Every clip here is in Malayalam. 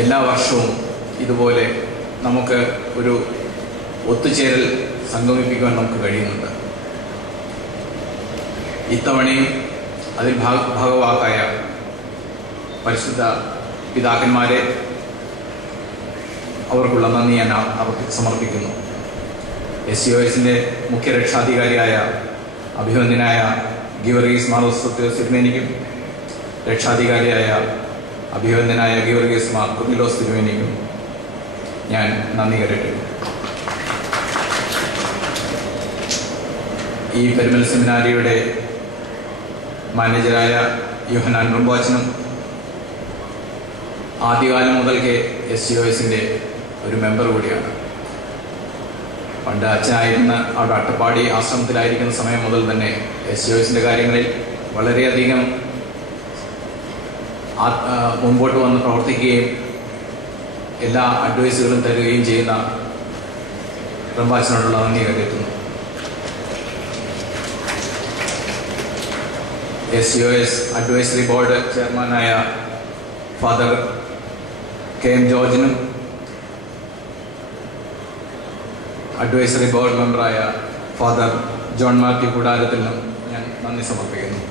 എല്ലാ വർഷവും ഇതുപോലെ നമുക്ക് ഒരു ഒത്തുചേരൽ സംഗമിപ്പിക്കുവാൻ നമുക്ക് കഴിയുന്നുണ്ട്. ഇത്തവണയും അതിൽ ഭാഗവാക്കായ പരിശുദ്ധ പിതാക്കന്മാരെ അവർക്കുള്ള നന്ദി ഞാൻ അവർക്ക് സമർപ്പിക്കുന്നു. SCOSന്റെ മുഖ്യ രക്ഷാധികാരിയായ അഭിവന്ദ്യനായ ഗീവർഗീസ് മാർ തിരുമേനിക്കും രക്ഷാധികാരിയായ അഭിവന്ദ്യനായ ഗീവർഗീസ് മാർ കുർന്നിലോസ് തിരുമേനിക്കും ഞാൻ നന്ദി കരട്ടുന്നു. ഈ പെരുമൽ സെമിനാരിയുടെ മാനേജരായ യോഹന്നാൻ റുംബാച്ചനും ആദ്യകാലം മുതൽക്കേ SCOSന്റെ ഒരു മെമ്പർ കൂടിയാണ്. പണ്ട് അച്ഛനായിരുന്ന അവിടെ അട്ടപ്പാടി ആശ്രമത്തിലായിരിക്കുന്ന സമയം മുതൽ തന്നെ SCOSന്റെ കാര്യങ്ങളിൽ വളരെയധികം മുമ്പോട്ട് വന്ന് പ്രവർത്തിക്കുകയും എല്ലാ അഡ്വൈസുകളും തരികയും ചെയ്യുന്ന റംബാച്ചനോടുള്ള നന്ദി കരുതുന്നു. SCOS അഡ്വൈസറി ബോർഡ് ചെയർമാനായ ഫാദർ KM ജോർജിനും അഡ്വൈസറി ബോർഡ് മെമ്പറായ ഫാദർ ജോൺ മാത്യു കൂടാരത്തിനും ഞാൻ നന്ദി സമർപ്പിക്കുന്നു.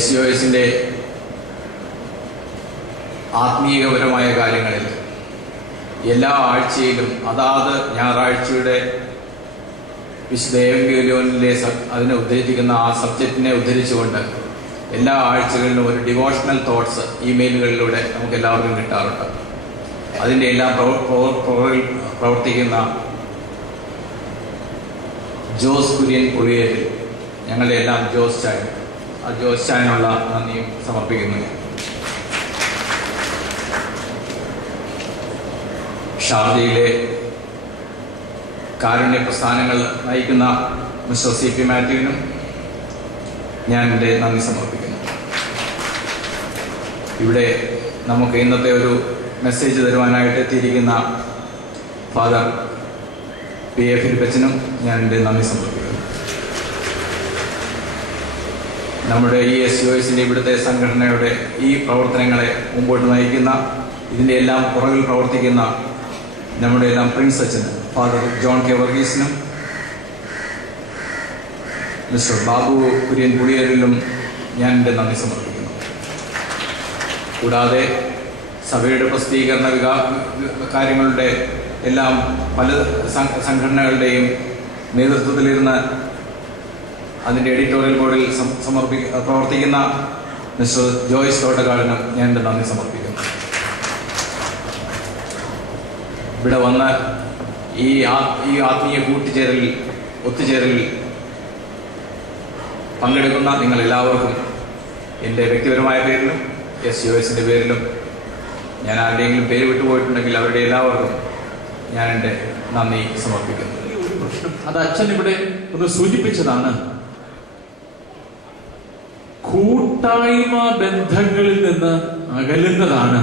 SCOSന്റെ ആത്മീയപരമായ കാര്യങ്ങളിൽ എല്ലാ ആഴ്ചയിലും അതാത് ഞായറാഴ്ചയുടെ വിശുദ്ധ ഏവങ്കേലിയോനിലെ അതിനെ ഉദ്ധരിക്കുന്ന ആ സബ്ജക്റ്റിനെ ഉദ്ധരിച്ചുകൊണ്ട് എല്ലാ ആഴ്ചകളിലും ഒരു ഡിവോഷണൽ തോട്ട്സ് ഇമെയിലുകളിലൂടെ നമുക്ക് എല്ലാവർക്കും കിട്ടാറുണ്ട്. അതിൻ്റെ എല്ലാം പ്രവർത്തിക്കുന്ന ജോസ് കുര്യൻ പുളിയേരിൽ ഞങ്ങളുടെ എല്ലാം ജോസ് ചായനുള്ള നന്ദിയും സമർപ്പിക്കുന്നു. ഷാർജയിലെ കാരുണ്യ പ്രസ്ഥാനങ്ങൾ നയിക്കുന്ന മിസ്റ്റർ CP മാത്യുവിനും ഞാൻ എൻ്റെ നന്ദി സമർപ്പിക്കുന്നു. ഇവിടെ നമുക്ക് ഇന്നത്തെ ഒരു മെസ്സേജ് തരുവാനായിട്ട് എത്തിയിരിക്കുന്ന ഫാദർ PA ഫിലിപ്പച്ചനും ഞാൻ എൻ്റെ നന്ദി സമർപ്പിക്കുന്നു. നമ്മുടെ ഈ SCOSന്റെ ഇവിടുത്തെ സംഘടനയുടെ ഈ പ്രവർത്തനങ്ങളെ മുമ്പോട്ട് നയിക്കുന്ന ഇതിൻ്റെ എല്ലാം പുറകിൽ പ്രവർത്തിക്കുന്ന നമ്മുടെ എല്ലാം പ്രിൻസ് അച്ഛന് ഫാദർ ജോൺ കെ വർഗീസിനും മിസ്റ്റർ ബാബു കുര്യൻ പുളിയേരിലും ഞാൻ എൻ്റെ നന്ദി സമർപ്പിക്കുന്നു. കൂടാതെ സഭയുടെ പ്രസിദ്ധീകരണ കാര്യങ്ങളുടെ എല്ലാം പല സംഘടനകളുടെയും നേതൃത്വത്തിലിരുന്ന് അതിൻ്റെ എഡിറ്റോറിയൽ ബോർഡിൽ പ്രവർത്തിക്കുന്ന മിസ്റ്റർ ജോയ്സ് തോട്ടക്കാടിനും ഞാൻ എൻ്റെ നന്ദി സമർപ്പിക്കുന്നു. ഇവിടെ വന്ന് ഈ ആത്മീയ ഒത്തുചേരലിൽ പങ്കെടുക്കുന്ന നിങ്ങളെല്ലാവർക്കും എൻ്റെ വ്യക്തിപരമായ പേരിലും SCOSന്റെ പേരിലും ഞാൻ ആരുടെയെങ്കിലും പേര് വിട്ടുപോയിട്ടുണ്ടെങ്കിൽ അവരുടെ എല്ലാവർക്കും ഞാൻ എൻ്റെ നന്ദി സമർപ്പിക്കുന്നു. ഒരു പ്രശ്നം അത് അച്ഛൻ ഇവിടെ ഒന്ന് സൂചിപ്പിച്ചതാണ്. കൂട്ടായ്മ ബന്ധങ്ങളിൽ നിന്ന് അകലുന്നതാണ്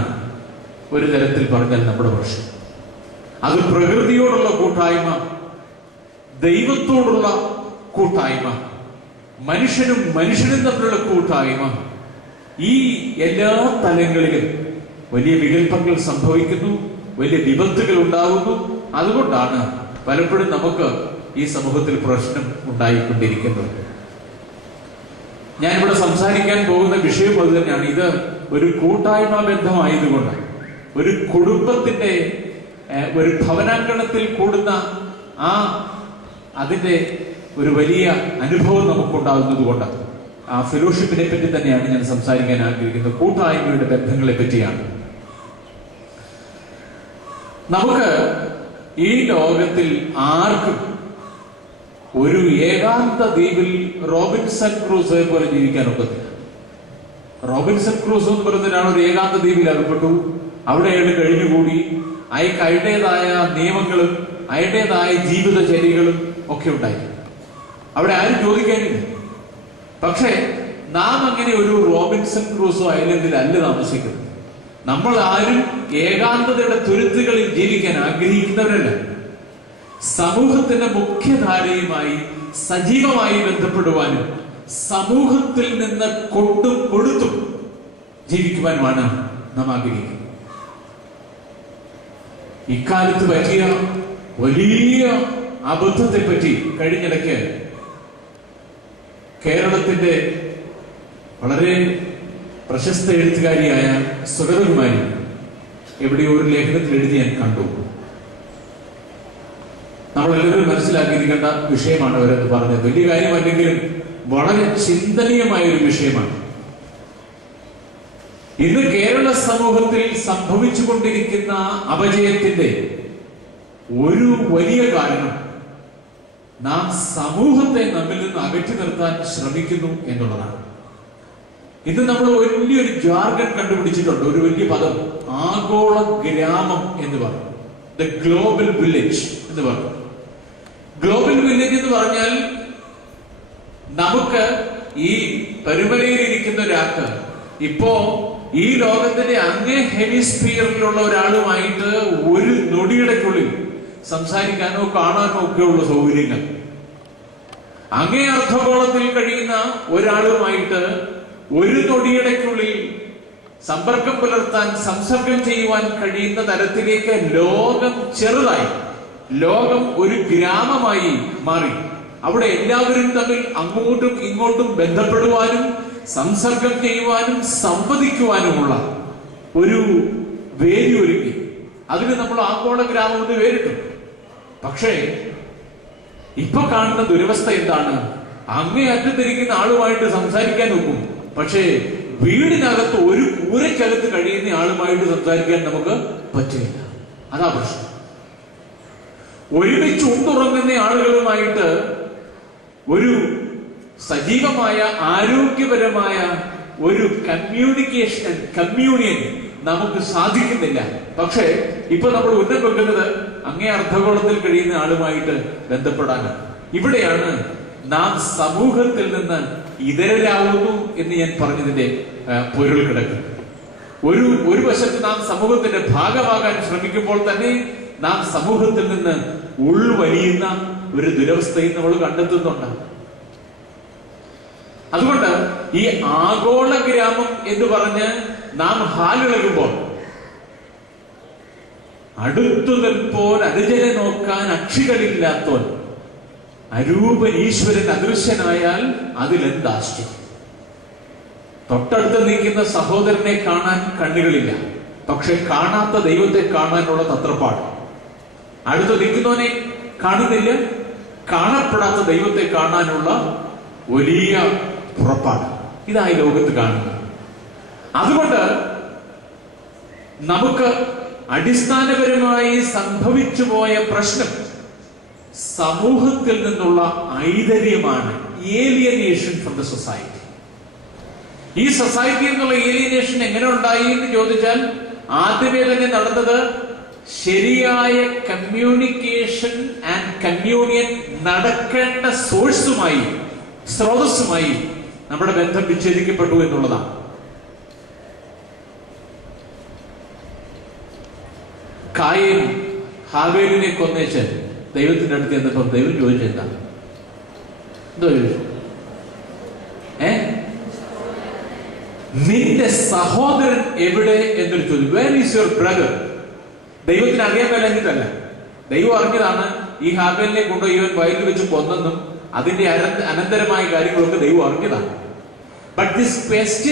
ഒരു തരത്തിൽ പറഞ്ഞാൽ നമ്മുടെ പ്രശ്നം. അത് പ്രകൃതിയോടുള്ള കൂട്ടായ്മ, ദൈവത്തോടുള്ള കൂട്ടായ്മ, മനുഷ്യനും തമ്മിലുള്ള കൂട്ടായ്മ, ഈ എല്ലാ തലങ്ങളിലും വലിയ വികല്പങ്ങൾ സംഭവിക്കുന്നു, വലിയ വിപത്തുകൾ ഉണ്ടാകുന്നു. അതുകൊണ്ടാണ് പലപ്പോഴും നമുക്ക് ഈ സമൂഹത്തിൽ പ്രശ്നം ഉണ്ടായിക്കൊണ്ടിരിക്കുന്നത്. ഞാനിവിടെ സംസാരിക്കാൻ പോകുന്ന വിഷയം അത് തന്നെയാണ്. ഇത് ഒരു കൂട്ടായ്മ ബന്ധമായതുകൊണ്ട് ഒരു കുടുംബത്തിന്റെ ഒരു ഭവനാങ്കണത്തിൽ കൂടുന്ന അതിന്റെ ഒരു വലിയ അനുഭവം നമുക്കുണ്ടാകുന്നത് കൊണ്ട് ആ ഫെലോഷിപ്പിനെ പറ്റി തന്നെയാണ് ഞാൻ സംസാരിക്കാൻ ആഗ്രഹിക്കുന്നത്. കൂട്ടായ്മയുടെ ബന്ധങ്ങളെ പറ്റിയാണ്. നമുക്ക് ഈ ലോകത്തിൽ ആർക്കും ഒരു ഏകാന്ത ദ്വീപിൽ റോബിൻസൺ ക്രൂസോയെ പോലെ ജീവിക്കാൻ ഒക്കത്തില്ല. റോബിൻസൺ ക്രൂസോ എന്ന് പറയുന്നതിനാണ് ഒരു ഏകാന്ത ദ്വീപിൽ അകപ്പെട്ടു. അവിടെ അയാൾ കഴിഞ്ഞുകൂടി. അയാൾക്ക് അയാളുടേതായ നിയമങ്ങളും അയാളുടേതായ ജീവിതചര്യകളും ഒക്കെ ഉണ്ടായി. അവിടെ ആരും ചോദിക്കാനില്ല. പക്ഷെ നാം അങ്ങനെ ഒരു റോബിൻസൺ ക്രൂസോ ഐലൻഡിൽ അല്ല താമസിക്കുന്നത്. നമ്മൾ ആരും ഏകാന്തതയുടെ തുരുത്തുകളിൽ ജീവിക്കാൻ ആഗ്രഹിക്കുന്നവരല്ല. സമൂഹത്തിന്റെ മുഖ്യധാരയുമായി സജീവമായി ബന്ധപ്പെടുവാനും സമൂഹത്തിൽ നിന്ന് കൊണ്ടും കൊടുത്തും ജീവിക്കുവാനുമാണ് നാം ആഗ്രഹിക്കുന്നത്. ഇക്കാലത്ത് പറ്റിയ വലിയ അബദ്ധത്തെ പറ്റി കഴിഞ്ഞിടയ്ക്ക് കേരളത്തിന്റെ വളരെ പ്രശസ്ത എഴുത്തുകാരിയായ സുഗതകുമാരി എവിടെയോ ഒരു ലേഖനത്തിൽ എഴുതി ഞാൻ കണ്ടു. നമ്മളെല്ലാവരും മനസ്സിലാക്കിയിരിക്കേണ്ട വിഷയമാണ് അവരത് പറഞ്ഞത്. വലിയ കാര്യമല്ലെങ്കിലും വളരെ ചിന്തനീയമായ ഒരു വിഷയമാണ്. ഇന്ന് കേരള സമൂഹത്തിൽ സംഭവിച്ചുകൊണ്ടിരിക്കുന്ന അപജയത്തിന്റെ ഒരു വലിയ കാരണം നാം സമൂഹത്തെ നമ്മിൽ നിന്ന് അകറ്റി നിർത്താൻ ശ്രമിക്കുന്നു എന്നുള്ളതാണ്. ഇത് നമ്മൾ വലിയൊരു ജാർഗൺ കണ്ടുപിടിച്ചിട്ടുണ്ട്, ഒരു വലിയ പദം, ആഗോള ഗ്രാമം എന്ന് പറഞ്ഞു. ദ ഗ്ലോബൽ വില്ലേജ് എന്ന് പറഞ്ഞു. ഗ്ലോബൽ വില്ലേജ് എന്ന് പറഞ്ഞാൽ നമുക്ക് ഈ പരുമലയിൽ ഇരിക്കുന്ന ഒരാൾക്ക് ഇപ്പോ ഈ ലോകത്തിന്റെ അങ്ങേ ഹെമിസ്ഫിയറിലുള്ള ഒരാളുമായിട്ട് ഒരു നൊടിയിടയ്ക്കുള്ളിൽ സംസാരിക്കാനോ കാണാനോ ഒക്കെയുള്ള സൗകര്യങ്ങൾ, അങ്ങേ അർദ്ധഗോളത്തിൽ കഴിയുന്ന ഒരാളുമായിട്ട് ഒരു നൊടിയിടയ്ക്കുള്ളിൽ സമ്പർക്കം പുലർത്താൻ, സംസർഗം ചെയ്യുവാൻ കഴിയുന്ന തരത്തിലേക്ക് ലോകം ചെറുതായി, ലോകം ഒരു ഗ്രാമമായി മാറി. അവിടെ എല്ലാവരും തമ്മിൽ അങ്ങോട്ടും ഇങ്ങോട്ടും ബന്ധപ്പെടുവാനും സംസർഗം ചെയ്യുവാനും സംവദിക്കുവാനുമുള്ള ഒരു വേദി ഒരുക്കി. അതിന് നമ്മൾ ആഗോള ഗ്രാമം എന്ന് പേരിട്ടു. പക്ഷേ ഇപ്പൊ കാണുന്ന ദുരവസ്ഥ എന്താണ്? അങ്ങേ അറ്റത്തിരിക്കുന്ന ആളുമായിട്ട് സംസാരിക്കാൻ നോക്കും, പക്ഷേ വീടിനകത്ത് ഒരു കൂരയ്ക്കകത്ത് കഴിയുന്ന ആളുമായിട്ട് സംസാരിക്കാൻ നമുക്ക് പറ്റില്ല. അതാ പ്രശ്നം. ഒരുമിച്ച് ഉണ്ടുറങ്ങുന്ന ആളുകളുമായിട്ട് ഒരു സജീവമായ ആരോഗ്യപരമായ ഒരു കമ്മ്യൂണിയൻ നമുക്ക് സാധിക്കുന്നില്ല. പക്ഷേ ഇപ്പൊ നമ്മൾ ഉന്നം വെക്കുന്നത് അങ്ങേ അർദ്ധഗോളത്തിൽ കഴിയുന്ന ആളുമായിട്ട് ബന്ധപ്പെടാനാണ്. ഇവിടെയാണ് നാം സമൂഹത്തിൽ നിന്ന് ഇതരരാകുന്നു എന്ന് ഞാൻ പറഞ്ഞതിന്റെ പൊരുൾ കിടക്കുന്നത്. ഒരു വശത്ത് നാം സമൂഹത്തിന്റെ ഭാഗമാകാൻ ശ്രമിക്കുമ്പോൾ തന്നെ നാം സമൂഹത്തിൽ നിന്ന് ഉൾവലിയുന്ന ഒരു ദുരവസ്ഥയും നമ്മൾ കണ്ടെത്തുന്നുണ്ട്. അതുകൊണ്ട് ഈ ആഗോള ഗ്രാമം എന്ന് പറഞ്ഞ് നാം ഹാലിളകുമ്പോൾ അടുത്തു നിൽപ്പോൻ അനുജനെ നോക്കാൻ അക്ഷികളില്ലാത്തോൻ അരൂപൻ ഈശ്വരൻ അദൃശ്യനായാൽ അതിലെന്താശ്ചര്യം. തൊട്ടടുത്ത് നിൽക്കുന്ന സഹോദരനെ കാണാൻ കണ്ണുകളില്ല, പക്ഷെ കാണാത്ത ദൈവത്തെ കാണാനുള്ള തത്രപ്പാട്. അടുത്ത് നിൽക്കുന്നവനെ കാണുന്നില്ല, കാണപ്പെടാത്ത ദൈവത്തെ കാണാനുള്ള വലിയ പുറപ്പാട്. ഇതായി ലോകത്ത് കാണുന്നത്. അതുകൊണ്ട് നമുക്ക് അടിസ്ഥാനപരമായി സംഭവിച്ചു പോയ പ്രശ്നം സമൂഹത്തിൽ നിന്നുള്ള ഐതര്യമാണ്, ഏലിയനേഷൻ ഫ്രം ദ സൊസൈറ്റി. ഈ സൊസൈറ്റി എന്നുള്ള ഏലിയനേഷൻ എങ്ങനെ ഉണ്ടായി എന്ന് ചോദിച്ചാൽ ആദ്യമേ തന്നെ നടന്നത് ശരിയായ കമ്മ്യൂണിക്കേഷൻ ആൻഡ് കമ്മ്യൂണിയൻ നടക്കേണ്ട സോഴ്സുമായി, സ്രോതസ്സുമായി നമ്മുടെ ബന്ധം വിച്ഛേദിക്കപ്പെട്ടു എന്നുള്ളതാണ്. കായൻ ഹാബേലിനെ കൊന്നേച്ച് ദൈവത്തിന്റെ അടുത്ത് ചെന്നപ്പോൾ ദൈവം ചോദിച്ചെന്താ? എന്തോ ചോദിച്ചു? നിന്റെ സഹോദരൻ എവിടെ എന്നൊരു ചോദ്യം. Where is your brother? ദൈവത്തിന് അറിയാൻ മേലെങ്കിട്ടല്ല, ദൈവം അറിഞ്ഞതാണ് ഈ ഹാബേലിനെ കൊണ്ടുപോയി ഇവൻ വയലിൽ വെച്ച് കൊന്നെന്നും അതിന്റെ അനന്തരമായ കാര്യങ്ങളൊക്കെ ദൈവം അറിഞ്ഞതാണ്. But this question